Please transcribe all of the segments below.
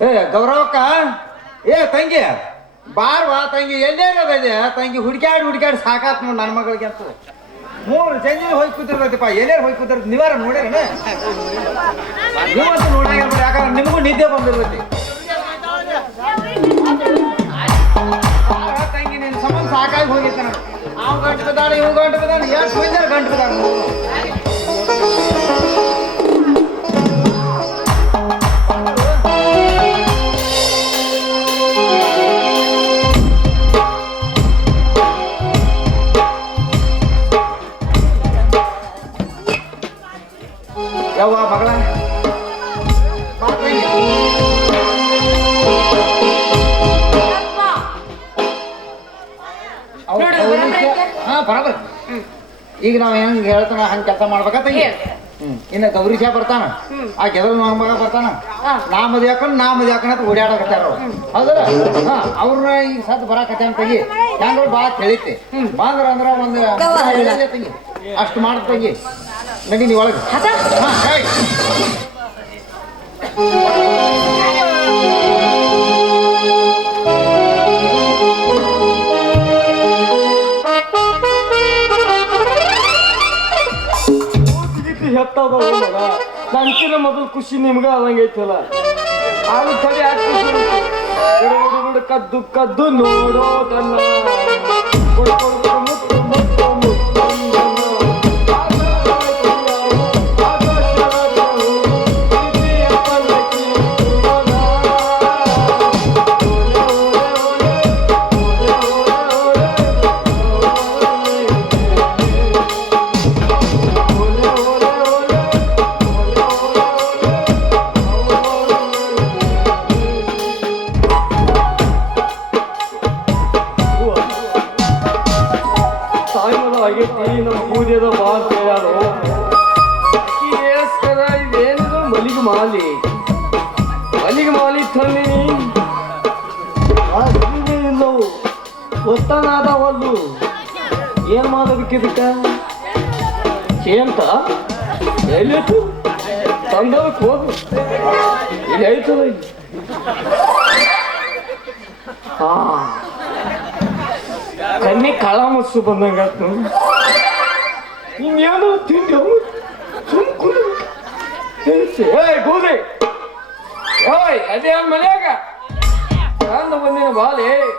ಏ, ಗೌರವಕ್ಕ, ಏ, ತಂಗಿ, ಬಾರ್ವಾ, ತಂಗಿ ಎಲ್ಲೇ ಇದೆ ತಂಗಿ ಹುಡ್ಕ್ಯಾಡಿ ಹುಡ್ಕ್ಯಾಡಿ ಸಾಕಾತ್ ನೋಡಿ ನನ್ನ ಮಗಳಿಗೆ ಅಂತ. ಮೂರು ಜಂಜಿ ಹೋಗಿ ಕೂತಿರ್ತೈತಿಪ್ಪ ಎಲ್ಲೇ ಹೋಗಿ ಕೂತಿರ್ ನೀವಾರ ನೋಡ್ಯಾರೇನ ನೀವಂತೂ ಯಾಕಂದ್ರೆ ನಿಮಗೂ ನಿದ್ದೆ ಬಂದಿರ್ತೈತಿ ತಂಗಿ ನಿನ್ನ ಸಂಬಂಧ ಸಾಕಾಗಿ ಹೋಗಿತ್ತ ನಾನು ಗಂಟು ಬಿದ್ದಾಳೆ, ಇವ್ ಗಂಟು ಬಿದ್ದಾನೆ ಎಷ್ಟು ಬಿದ್ದಾರೆ ಗಂಟು ಬಿದ್ದಾಡ ನೋಡು, ಅವ್ರ್ ಬರಾಬರ್ ವಿಷಯ- ಐತೆ? ಹಾ ಬರಾಬರ್. ಈಗ ನಾವ್ ಹೆಂಗ್ ಹೇಳ್ತಾನ ಹಂಗ ಕೆಲಸ ಮಾಡ್ಬೇಕಂತ ಹ್ಮ್. ಇನ್ನ ಶಾ ಬರ್ತಾನ. ಆ ಗೆದಲ್ ಮಗ ಬರ್ತಾನ. ಹಾ. ನಾ ಮದ್ವೆ ಹಾಕೊಂಡ್ ನಾ ಮದ್ವೆ ಹಾಕೊಂಡ್ ಅಂತ ಓಡಾಡಕತ್ತಾರ ಅವ್ರು. ಹೌದಲ್ಲ? ಹಾ ಅವ್ರನ್ನ ಈಗ ಸದ್ ಬರಾಕತ್ತೆ ಅಂತ ತಂಗಿ. ಹೆಂಗ್ರು ಬಾ ತಿಳಿತಿ. ಬಾಂದ್ರ ಅಂದ್ರ ಒಂದ್ ಗವ್ವ. ಹೇಳಿದೆ ತೆಗಿ. ಅಷ್ಟು ಮಾಡ್ ತಂಗಿ. ನಡಿ ನೀ ಒಳಗೆ? ಹಾ ಹೇಯ್. ನನ್ಕಿನ ಮೊದಲು ಖುಷಿ ನಿಮ್ಗೆ ಆದಂಗೆ ಐತಲ್ಲ ಆಗ ತಡಿ ಯಾಕೆ ಕದ್ದು ಕದ್ದು ನೋಡೋದನ್ನ ಅಂತ ಇದೇನಿದು? ಮಲ್ಲಿಗೆ ಮಾಲಿ. ಮಲ್ಲಿಗೆ ಮಾಲಿ ತಂದಿನಿ ಅದಿನೇ ಇಲ್ಲವು ಒತ್ತನಾದವಲ್ಲು ಏನ್ ಮಾಡೋದಕ್ಕಿದಕ್ಕ ಚೇಂತ ಎಲ್ಲಿತ್ತು? ತಂದದಕ್ಕೆ ಹೋಗು. ಇಲ್ಲಿ ಹಾ ಕಣ್ಣಿ ಕಳ ಮುಚ್ಚು ಬಂದಂಗ ಇನ್ನೇನು ತಿಂಡಿ ಸುಮ್ ಕುಂದ್ರು ಏಯ್ ಓಯ್ ಅದೇ ಅವ್ನ ಮನ್ಯಾಗ ಚಂದ ಬಂದಿನ ಬಾಲಿ ಏಯ್,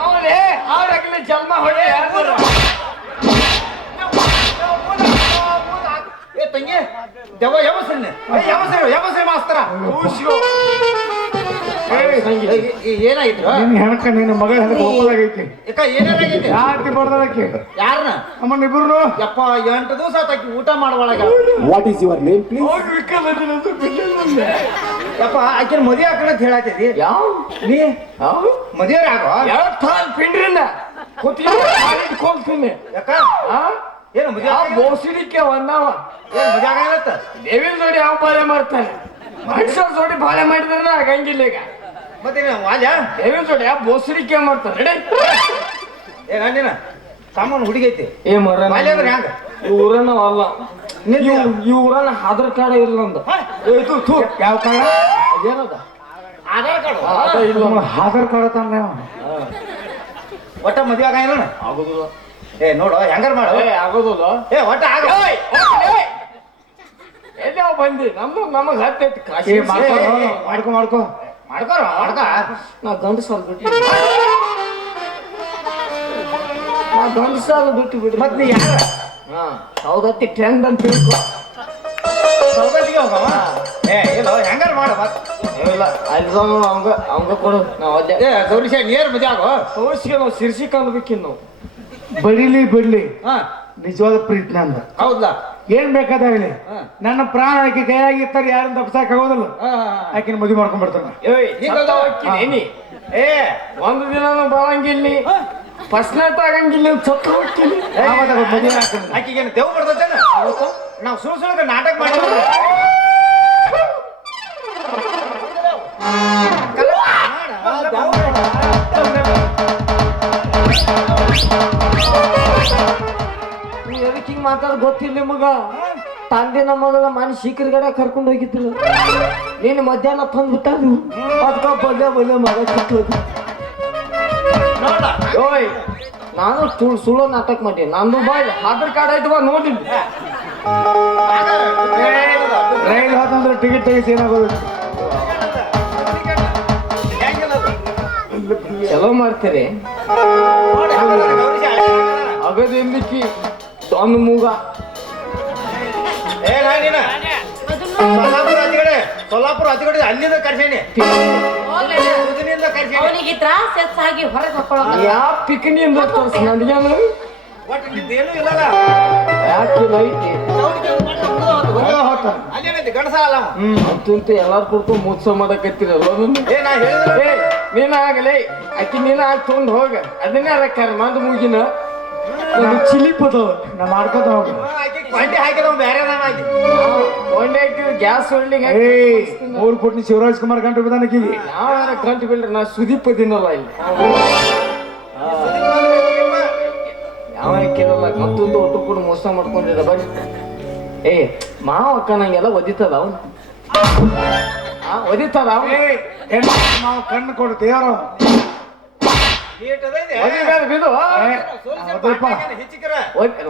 ಅವನೇ ಆಡಕ್ಲೆ ಜನ್ಮ ಹೊಡೆ ಏ ತಂಗಿ ಯಾವ ಯಮಸಣ್ಣ ಯಮಸಣ್ಣ ಯಮಸಣ್ಣ ಮಾಸ್ತರ ಏನಾಗಿತ್ತು ನಿನ್ನ ಹೆಣಕ ನಿನ್ನ ಮಗಳ ಹೆಣಕ ಯಾಕ ಏನೇನಾಗೈತಿ? ಯಾತಿ ಬಡ್ದಾಳಕ್ಕೆ ಯಾರನ್ನ ಅಮ್ಮನ ಇಬ್ರು ಯಪ್ಪ ಎಂಟು ದಿವಸ ಆತಾಕಿ ಊಟ your name, please? ಹೋಗಿ ವಿಕ್ಕಲದಿನಂತ ಬಿಟ್ಟಿಲ್ಲ ಯಪ್ಪ ಆಕಿನ ಮದುವೆ ಹಾಕಣ ಅಂತ ಯಾವ? ನೀ? ಯಾವ? ಮದುವೆ ಆಗೋ ಯಾವ ಥಾಲ್ ಪಿಂಡ್ರಿನ ಕೂತ್ಕೊಂಡು ಕೋಲ್ತೀನಿ ಯಾಕ? ಆ? ಏನು ಮದುವೆ ಯಾವ ಆಗ- ಬೋಸಿಡಿಕೆ ಒಂದವ ಏನ್ ಮದುವೆ ಆಗತ್ತ ದೇವಿನ ಜೋಡಿ ಯಾವ ಬಾಳೆ ಮಾಡ್ತಾನೆ? ಮನುಷ್ಯ ಜೋಡಿ ಬಾಳೆ ಮಾಡಿದ್ರೆ ಆಗಂಗಿಲ್ಲ ಈಗ. ಮತ್ತೆ ವಾಜ ದೇವಿನ ಜೋಡಿ ಯಾವ ಬೋಸಿಡಿಕೆ ಮಾಡ್ತಾನೆ. ರೆಡಿ? ಏ ಗಂಡಿನ ಸಾಮಾನು ಹುಡುಗೈತೆ. ಏ ಮರ ಬಾಲ್ಯ ಅಂದ್ರೆ ಹ್ಯಾಂಗ? ಊರನ ಅಲ್ಲ. ಈ ಊರನ ಆಧಾರ್ ಕಾರ್ಡ್ ಇಲ್ಲ ಅಂದ ಇದು ಥು, ಯಾವ ಕಾರ್ಡ್? ಏನದ? ಆಧಾರ್ ಕಾರ್ಡ್ ಅದ ಇಲ್ಲ. ಆಧಾರ್ ಕಾರ್ಡ್ ತಾನೆ ಒಟ್ಟ ಆಗ ಏನಣ್ಣ ಆಗೋದಿಲ್ಲ. ಏ ನೋಡು ಹೆಂಗಾರ ಮಾಡು. ಏ ಆಗೋದಿಲ್ಲ. ಏ ಒಟ್ಟ ಆಗ. ಎಲ್ಲಿ ಬಂದಿ? ನಮ್ದು ನಮಗ್ ಹತ್ತೈತಿ ಕಾಶಿ ಮಾಡ್ಕೋ. ಮಾಡ್ಕೋ ಮಾಡ್ಕೋ. ಮಾಡ್ಕೊರ ಮಾಡ್ಕ. ನಾ ಗಂಡು ಸಾಲ ಬಿಟ್ಟು ನಾ ಗಂಡು ಸಾಲ ಬಿಟ್ಟು ಬಿಡ್ರಿ ಮತ್ತೆ ನೀ ಯಾರ? ಹಾ ಹೌದತ್ತಿ ಟ್ರೆಂಡ್ ಅಂತ ತಿಳ್ಕೊ. ಸೌಗಂಧಿಗೆ ಹೋಗವ? ಏ ಇಲ್ಲ ಹೆಂಗಾರ ಮಾಡು ಇಲ್ಲ ಅಲ್ಲಿ ಅವಂಗ ಅವಂಗ ಕೊಡು. ನಾವು ಅಲ್ಲೇ. ಏ ಗೌರಿ ಶೇಟ್ ನೀರ್ ಮದ್ವೆ ಆಗೋ? ನಾವು ಸಿರ್ಸಿ ಕಾಣ್ಬೇಕಿನ್ ನಾವು ಬಡಿಲಿ ಬಿಡ್ಲಿ. ಹಾ. ನಿಜವಾದ ಪ್ರೀತಿ ನಂದ ಹೌದಲ್ಲ ಏನ್ ಬೇಕಾದಾಗಲಿ. ನನ್ನ ಪ್ರಾಣ ಆಕಿ ಕೈಯಾಗಿರ್ತಾರೆ ಯಾರನ್ನ ತಪ್ಸಕ್ ಆಗೋದಿಲ್ಲ. ಆಕಿನ ಮದುವೆ ಮಾಡ್ಕೊಂಡ್ ಬರ್ತಾನ. ಏ ಒಂದು ದಿನ ಬರಂಗಿಲ್ಲ ನೀ. ಫಸ್ಟ್ ನೈಟ್ ಆಗಂಗಿಲ್ಲ ಸತ್ತ ಹೋಗ್ತೀನಿ. ಮದುವೆ ಆಕಿಗೇನು ದೇವ್ ಬರ್ತೈತೆ ನಾವು ಸುಳ್ ಸುಳ್ಳು ನಾಟಕ ಮಾಡಿ ಮಾತಾಡ ಗೊತ್ತಿಲ್ಲ ನಿಮಗ? ತಂದಿನ ಮೊದಲ ಮನೆ ಶೀಕರ್ಗಡೆ ಕರ್ಕೊಂಡು ಹೋಗಿದ್ರು. ನೀನು ಮಧ್ಯಾಹ್ನ ತಂದು ಬಿಟ್ಟದು ಅದಕ್ಕ ಬಲ್ಲೆ ಬಲ್ಲೆ ಮಗ ಕಿತ್ತೋದು ಓಯ್ ನಾನು ಸುಳ್ಳು ಸುಳ್ಳು ನಾಟಕ ಮಾಡಿ ನಂದು ಬಾಯ್ ಆಧಾರ್ ಕಾರ್ಡ್ ಆಯ್ತು ಬಾ ನೋಡಿ ರೈಲ್ ಹಾಕಂದ್ರೆ ಟಿಕೆಟ್ ತೆಗಿಸಿ ಏನಾಗೋದು? ಚಲೋ ಮಾಡ್ತೀರಿ. ಅಗದ ಎಲ್ಲಿಕ್ಕಿ ಒಂದು ಮೂಗ. ಏ ನಾ ನೀನ. ಸೊಲ್ಲಾಪುರ ಅತಿಗಡೆ ಸೊಲ್ಲಾಪುರ ಅತಿಗಡೆ ಅಲ್ಲಿಂದ ಕರ್ಸೇನಿ. ಉದಿನಿಂದ ಕರ್ಸೇನಿ. ಅವನಿಗೆ ತ್ರಾಸ ಹೆಚ್ಚಾಗಿ ಹೊರಗೆ ಹಾಕೊಳ್ಳೋದು ಯಾ ಪಿಕ್ನಿಂದ ತೋರ್ಸ್ ನನಗೇನು ಒಟ್ಟು ನಿಂದೇನು ಇಲ್ಲಲ್ಲ. ಯಾಕಿಲ್ಲ ಐತಿ ಅಲ್ಲೇನೈತಿ ಗಣಸ ಅಲ್ಲ ಅವ. ಅಂತಂತ ಎಲ್ಲಾರು ಕುಡ್ಕೊಂಡು ಮೋಸ ಮಾಡಕತ್ತೀರಲ್ಲ ಅದನ್ನ? ಏ ನಾ ಹೇಳಿದ್ರೆ ಆಗಿ ತಗೊಂಡ್ ಹೋಗ. ಅದನ್ನೇ ಅಲ್ಲ ಮಂದ ಮುಗಿನ. ನನಗೆ ಚಿಲಿಪ್ ಅದಾವ ನಾ ಮಾಡ್ಕೋತ ಹೋಗಿ. ಆಕಿ ಹಾಕಿದ ಬೇರೆ ಆಕಿ. ಒಂದೇ ಗ್ಯಾಸ್ ಹೊಳ್ಳಿಗೆ ಏಯ್ ಮೂರ್ ಪುಟ್ನಿ ಶಿವರಾಜ್ ಕುಮಾರ್ ಗಂಟು ಬಿದ್ದಾನಕ್ಕಿಗೆ ನಾವೇನ ಕಂಡು ಬಿಲ್ರಿ ನಾ ಸುದೀಪ್ ತಿನ್ನಲ್ಲ ಇಲ್ಲಿ. ಯಾವ ಕೇಳಲ್ಲ ಮತ್ತೊಂದು ಒಟ್ಟು ಕೂಡ ಮೋಸ ಮಾಡ್ಕೊಂಡಿದ್ದ ಬರ್ರಿ ಏ ಮಾವ ಅಕ್ಕ ನಂಗೆಲ್ಲ ಒದಿತದ ಅವನು? ಒದಿತದ ಅವನು? ಕಣ್ಣು ಕೊಡು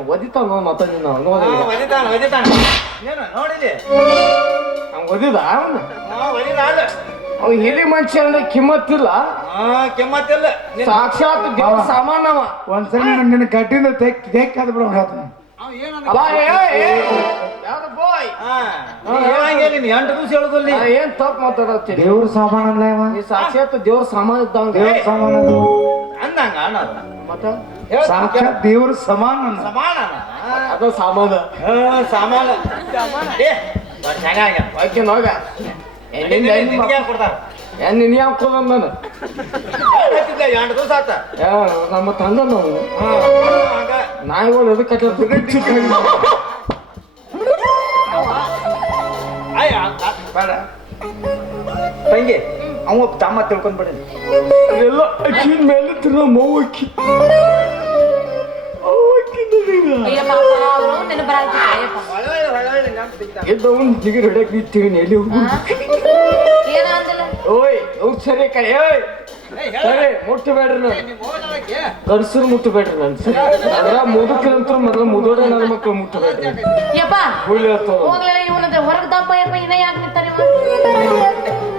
ಒದಿತಾನ ಮತ್ತ ನಿನ್ನ ಒದಿದ. ಅವ್ ಹಿರಿ ಮನುಷ್ಯ ಅಂದ್ರೆ ಕಿಮ್ಮತ್ತಿಲ್ಲ. ಕಿಮ್ಮತ್ತಿಲ್ಲ. ಸಾಕ್ಷಾತ್ ಸಾಮಾನವ ಒಂದ್ಸಲ ನಿನ್ನ- ನಿನ್ನ ಕಟ್ಟಿಂದ ತೆಕ್ ತೆಕ್ ಅದ್ ಬಿಡ ಹೇಳ್ತಾನೆ. ಅವ ಎಂಟು ದಿವಸ ಹೇಳುದಿಲ್ಲ ನಾ. ಏನ್ ತಪ್ಪು ಮಾತಾಡತ್ತೀನಿ ದೇವ್ರ ಸಾಮಾನ ಅಲ್ಲ ಇವ? ನೀ ಸಾಕ್ಷಾತ್ ದೇವ್ರ ಸಾಮಾನ ಇದ್ದಾವ ದೇವ್ರ ಸಾಮಾನ. ಅಂದಂಗ ಮತ್ತ? ಸಾಕ್ಷಾತ್ ದೇವ್ರ ಸಮಾನ. ಸಮಾನ ಅದ ಸಾಮಾನ. ಸಾಮಾನ ನೋಗ ನಾನು? ಎಂಟು ದಿವಸ ಆತ. ನಮ್ಮ ತಂದ ನಾವು ನಾಯಿಗಳು ಎದಕ್ಕೆ ತಂಗಿ ಅವ ತಮ್ಮ ತಿಳ್ಕೊಂಡ್ಬಿಡಿ ಎಲ್ಲ ಅಕ್ಕಿ. ಮೇಲೆ ತಿನ್ನೋ ತೆಗಿತಾನ. ಎದ್ದವನ್ ಜಿಗಿರ್ ಹಿಡಕ್ ನಿಂತೀವಿ ಎಲ್ಲಿ ಏನ ಅಂದಿಲ್ಲ? ಓಯ್ ಅವ್ರು ಸರಿ ಕೈ ಓಯ್. ಸರಿ ಮುಟ್ಟಬೇಡ್ರಿ ನಾನು? ಗರ್ಸರು ಮುಟ್ಟಬೇಡ್ರಿ ನಾನು. ಸರಿ. ಅದ್ರ ಮೊದಲು ಮುದೋಡೆ ನನ್ನ ಮಕ್ಕಳು ಮುಟ್ಟಬೇಡ್ರಿ. ಯಪ್ಪ ಹುಳಿ ಹೊರಗೆ ದಪ್ಪ ಇನ್ನ ಯಾಕೆ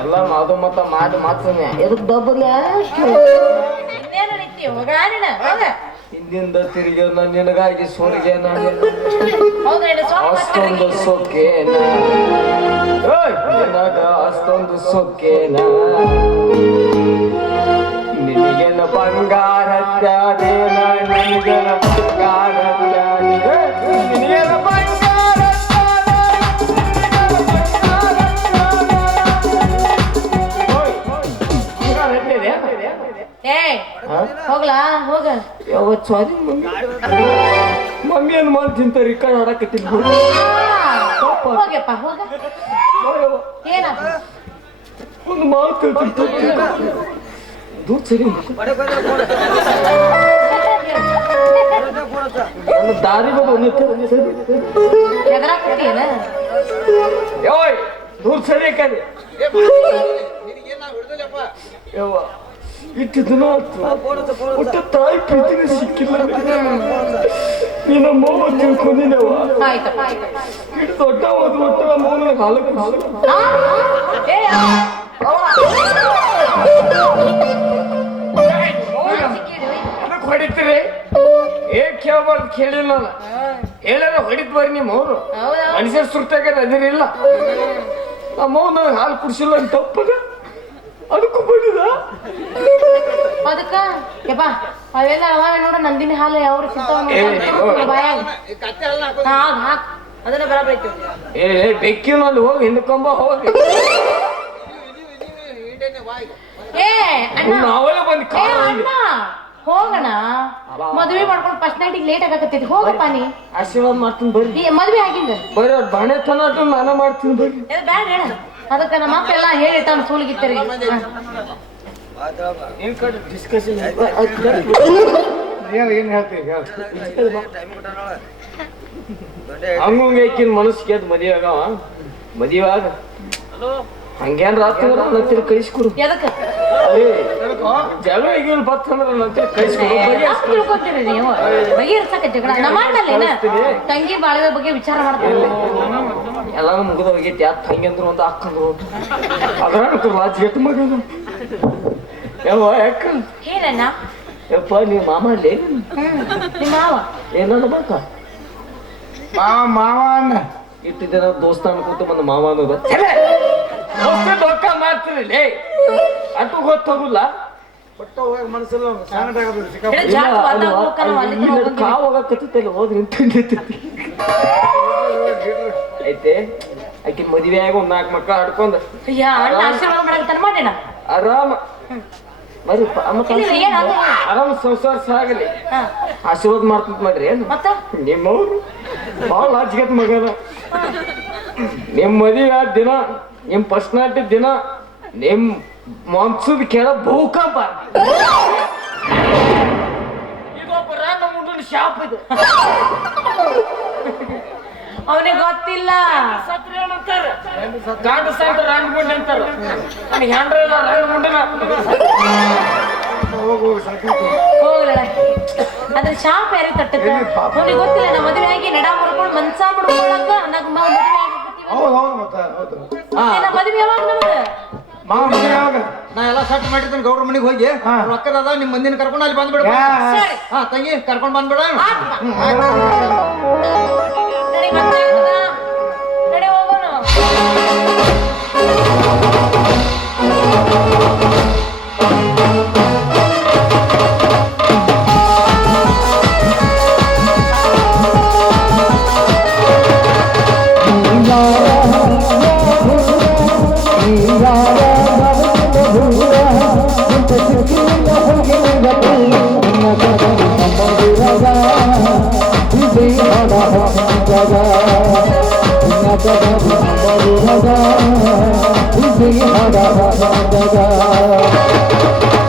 ಎಲ್ಲ ಮಾದು ಮತ್ತ ಮಾಡಿ ಮಾತಾನೆ ಎದಕ್ ಹಿಂದಿಂದ ತಿರುಗಿ ನಿನಗಾಗಿ ಸೋರಿಗೆ ಅಷ್ಟೊಂದು ಸೊಕ್ಕೇನ. ಓಯ್, ನಿನಗ ಅಷ್ಟೊಂದು ಸೊಕ್ಕೇನ. ನಿನಗೇನ ಬಂಗಾರ ನಿನಗೇನ ಬಂಗಾರ ಏ ಹಾ? ಹೋಗ್ಲಾ ಹೋಗ. ಯಾವತ್ ಸ್ವಾದಿ ಮಮ್ಮಿ? ಮಮ್ಮಿ ತಿಂತಾರೆ? ಹೋಗ್ಯಪ್ಪ ಹೋಗ. ಏನ ಒಂದು ಮಾತು ದೂರ ಸರಿ ನನ್ನ ದಾರಿ ಯೋಯ್ ಸರಿ ಕದೆ ಯವ್ವ. ಇಟ್ಟು ದಿನ ಆಯ್ತು ಒಟ್ಟ ತಾಯಿ ಪ್ರೀತಿನ ಸಿಕ್ಕಿಲ್ಲ. ನಿನ್ನ ಮೌನ ತಿಳ್ಕೊಂಡಿನವ ಇಷ್ಟು ದೊಡ್ಡ ಹೋದ್ ಒಟ್ಟು ನಮ್ಮ ಹಾಲು. ಹಾಲಕ್ಕೆ. ಅದಕ್ಕೆ ಹೊಡಿತೀರಿ? ಏ ಕೇಳಬಾರ್ದು ಕೇಳಿಲ್ಲ ಹೇಳಾರ ಹೊಡಿತ್ ಬರ್ರಿ ನಿಮ್ಮ ಅವರು ಹೌದಾ? ಮನುಷ್ಯರ ಸುರ್ತಾಗ ಅದಿರಿಲ್ಲ ನಮ್ಮ ಅವ್ವ ನನಗೆ ಹಾಲು ಕುಡಿಸಿಲ್ಲ ಅಂತ ತಪ್ಪದ? ಅದಕ್ಕೂ ಬಂದಿದ? ಅದಕ್ಕ ಯಪ್ಪ ಅವೆಲ್ಲ ಅವಾಗ ನೋಡ ನಂದಿನಿ ಹಾಲು ಯಾವ. ಬಾಯಾಗ ಹಾಕ್. ಅದನ್ನ ಬರಬೇಕು. ಐತಿ ಏ ಹೋಗಿ ಹಿಂದಕೊಂಬ ಹೋಗಿ. ಏ ಅಣ್ಣ. ನಾವೆಲ್ಲ ಬಂದು ಏ ಅಣ್ಣ. ಹೋಗಣ. ಮದುವೆ ಮಾಡ್ಕೊಂಡು ಫಸ್ಟ್ ನೈಟಿಗೆ ಲೇಟ್ ಆಗಕತ್ತೈತಿ. ಹೋಗಪ್ಪ ನೀ. ಆಶೀರ್ವಾದ ಮಾಡ್ತೀನಿ ಬರ್ರಿ ಮದ್ವೆ ಆಗಿಂದ. ಬರ್ರಿ ಅವ್ರ ಬಾಣೆ ತನ ನಾನು ಮಾಡ್ತೀನಿ ಬರ್ರಿ ಬ್ಯಾಡ ಹೇಳ ಅದಕ್ಕೆ ನಮ್ಮ ಅಪ್ಪ ಎಲ್ಲ ಹೇಳಿಟ್ಟಾನ ಸೂಲಿಗಿತ್ತರಿ ಏನ್ ಕಡೆ ಡಿಸ್ಕಷನ್ ಏನ್ ಏನ್ ಹೇಳ್ತೀವಿ ಹಂಗ ಐಕಿನ ಮನಸ್ಸು ಮದುವೆ ಆಗವ ಮದುವೆ ಆಗ ಹಂಗೇನ್ರ ಆತಂದ್ರ ನನ್ನ ಕಳಿಸ್ಕೊಡು ಜಗಳ ಈಗ ಬತ್ತಂದ್ರ ನನ್ನ ತಿಳ್ಕೊಂತೀರಿ ತಂಗಿ ಬಾಳವೆ ಬಗ್ಗೆ ವಿಚಾರ ಮಾಡ್ತಾರೆ ಎಲ್ಲಾನು ಮುಗಿದ ಹೋಗೈತಿ ಯಾತ್ ಹಂಗಂದ್ರು ಒಂದು ಹಾಕಂದ್ರು ಅದ್ರಾಗ ರಾಜ್ಗೆಟ್ ಮಗನ ಯಾವ ಯಾಕ? ಹೇಳಣ್ಣ. ಯಪ್ಪ ನೀವು ಮಾಮ ಅಲ್ಲಿ ಹ್ಮ್ ನಿಮ್ಮ ಮಾವ. ಬಾಕ ಮಾವ ಮಾವ ಅನ್ನ ಇಟ್ಟು ದಿನ ದೋಸ್ತ ಅನ್ಕೊಂತ ಬಂದ ಮಾವ ಅನ್ನೋದು ದೊಕ್ಕ ಮಾಡ್ತೀರಿ ಲೇ ಅಟ್ಟು ಗೊತ್ತಾಗುಲ್ಲ ಒಟ್ಟ ಹೋಗಿ ಮನಸ್ಸೆಲ್ಲ ಸಂಗಟ ಆಗೋದು ಸಿಕ್ಕಾಪಟ್ಟೆ. ಹೇಳಿ ಜಾಸ್ತಿ ವಾತಾವರಣ ಹೋಗ್ತಾನ, ಅಲ್ಲಿ ತನಕ ಹೋಗಂಗಿಲ್ಲ. ಕಾವು ಹೋಗಕತ್ತೈತಲ್ಲ ಹೋದ್ರಿ ನಿಂತೈತಿ ಐತೆ ಮದ್ವೆ ಆಗ ಒಂದ್ ನಾಲ್ಕು ಮಕ್ಕಳು ಆಡ್ಕೊಂಡ್ ಆರಾಮ. ಬರ್ರಿ? ಆರಾಮ ಸಂಸಾರ ಸಾಗಲಿ. ಆಶೀರ್ವಾದ ಮಾಡ್ತಂತ ಮಾಡ್ರಿ ಏನು? ಮತ್ತ? ನಿಮ್ಮವ್ರು ಭಾಳ ಲಾಜ್ಗತ್ ಮಗನ ನಿಮ್ಮ ಮದುವೆ ಆದ ದಿನ ನಿಮ್ಮ ಪರ್ಸನಾಲಿಟಿ ದಿನ ನಿಮ್ಮ ಮಾಂಸದ ಕೆಳ ಭೂಕಂಪ ಇದೊಬ್ಬ ರಾತ ಮುಂದಿನ ಶಾಪ್ ಇದು. ಅವನಿಗೆ ಗೊತ್ತಿಲ್ಲ. ಸತ್ರಿ ಏನಂತಾರ ಗಾಂಡ ರಂಡ್ ಅಂತಾರ. ನನಗೆ ಹೆಂಡ್ರ ಇಲ್ಲ ರಂಡ್ ಮುಂಡಿನ ಹೋಗು ಹೋಗು ಸಾಕೈತಿ ಹೋಗ್ಲಳ ಅದ್ರ ಶಾಪ್ ಯಾರಿಗೆ ತಟ್ಟದ ಅವನಿಗೆ ಗೊತ್ತಿಲ್ಲ ನಮ್ಮ ಮದುವೆ ಆಗಿ ನಡ ಮುರ್ಕೊಂಡು ಮನ್ಸ ಮಾಡ್ಕೊಳಕ ನಗ್ ಮದುವೆ ಹೌದು ಹೌದು ಮತ್ತೆ ಹೌದು. ನಮ್ಮ ಮದುವೆ ಯಾವಾಗ ನಮ್ದು ಮಾವ ಮನೆ ಯಾವಾಗ? ನಾ ಎಲ್ಲ ಸೆಟ್ ಮಾಡಿರ್ತೀನಿ ಗೌಡ್ರ ಮನೆಗೆ ಹೋಗಿ. ರೊಕ್ಕದ ರೊಕ್ಕದ ನಿಮ್ ಮಂದಿನ ಕರ್ಕೊಂಡು ಅಲ್ಲಿ ಬಂದ್ಬಿಡ. ಹಾ ತಂಗಿ ಕರ್ಕೊಂಡ್ ಬಂದ್ಬಿಡ. da da da da da